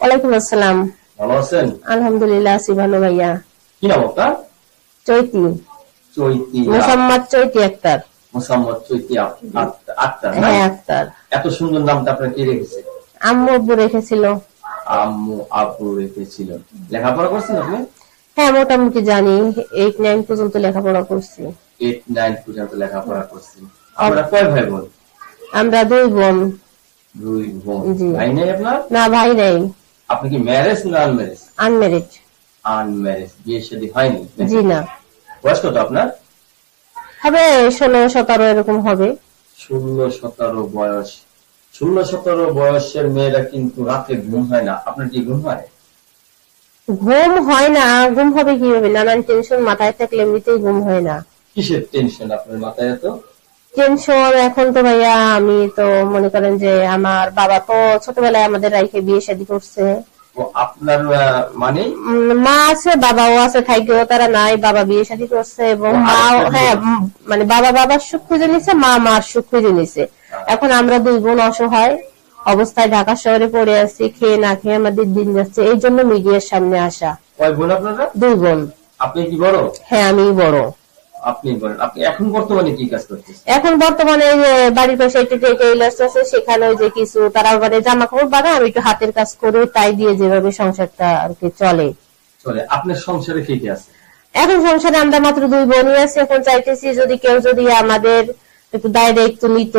ওয়ালাইকুম আসসালাম। ভালো আছেন? আলহামদুলিল্লাহ আছি ভালো ভাইয়া। কি নাম আপনার? চৈতি। চৈতি মোসাম্মদ চৈতি আক্তার। মোসাম্মদ চৈতি আক্তার না? হ্যাঁ আক্তার। এত সুন্দর নামটা আপনার কে রেখেছে? আম্মু আব্বু রেখেছিল। আম্মু আব্বু রেখেছিল। লেখাপড়া করছেন আপনি? হ্যাঁ মোটামুটি জানি, 8-9 পর্যন্ত লেখাপড়া করছি। 8-9 পর্যন্ত লেখাপড়া করছেন। আপনারা কয় ভাই বোন? আমরা 2 বোন। 2 বোন। জি। ভাই নেই আপনার? না ভাই নেই। আপনি কি ম্যারেজ না আনম্যারেজ? আনমেরিড। আনম্যারেজ, বিয়ে শাদী হয়নি? জি না। বয়স কত আপনার? হবে 16-17 এরকম হবে। 16-17 বয়স। 16-17 বয়সের মেয়েরা কিন্তু রাতে ঘুম হয় না। আপনার কি ঘুম হয়? ঘুম হয় না, ঘুম হবে কিভাবে? নানান টেনশন মাথায় থাকলে এমনিতেই ঘুম হয় না। কিসের টেনশন আপনার মাথায় এত? টেনশন এখন তো ভাইয়া, আমি তো মনে করেন যে আমার বাবা তো ছোটবেলায় আমাদের রাইখে বিয়ে শাদী করছে। ও আপনার মানে মা আছে বাবাও আছে, থাইকেও তারা নাই, বাবা বিয়ে শাদী করছে এবং ও, মা, আরেকটা হ্যাঁ বিয়ে। মানে বাবা বাবার সুখ খুঁজে নিছে, মা মার সুখ খুঁজে নিছে। এখন আমরা 2 বোন অসহায় অবস্থায় ঢাকা শহরে পড়ে আছি, খেয়ে না খেয়ে আমাদের দিন যাচ্ছে, এই জন্য মিডিয়ার সামনে আসা। কয় বোন আপনারা? 2 বোন। আপনি কি বড়? হ্যাঁ আমি বড়। আপনি বলেন, আপনি এখন বর্তমানে কি কাজ করতেছেন? এখন বর্তমানে ওই যে বাড়ির পাশে একটা টেইলার্স আছে, সেখানে ওই যে কিছু তারা মানে জামা কাপড় বানায়, আমি একটু হাতের কাজ করে, তাই দিয়ে যেভাবে সংসারটা আর কি চলে। চলে। আপনার সংসারে কে কে আছে? এখন সংসারে আমরা মাত্র 2 বোনই আছি। এখন চাইতেছি যদি কেউ যদি আমাদের একটু দায় দায়িত্ব নিত,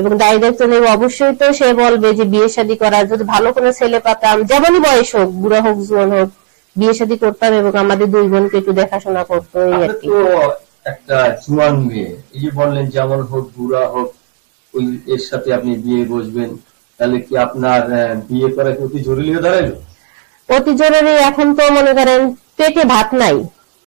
এবং দায় দায়িত্ব নেবে অবশ্যই তো সে বলবে যে বিয়ে শাদী করার যদি ভালো কোনো ছেলে পাতাম, যেমনই বয়স হোক, বুড়া হোক জোয়ান হোক, বিয়ে শাদী করতাম এবং আমাদের 2 বোনকে একটু দেখাশোনা করতো, এই আর আপনি কি। তো একটা জুয়ান মেয়ে, এই যে বললেন যেমন হোক বুড়া হোক ওই এর সাথে আপনি বিয়ে বসবেন, তাহলে কি আপনার বিয়ে করা কি অতি জরুরি হয়ে দাঁড়ালো? অতি জরুরি। এখন তো মনে করেন পেটে ভাত নাই,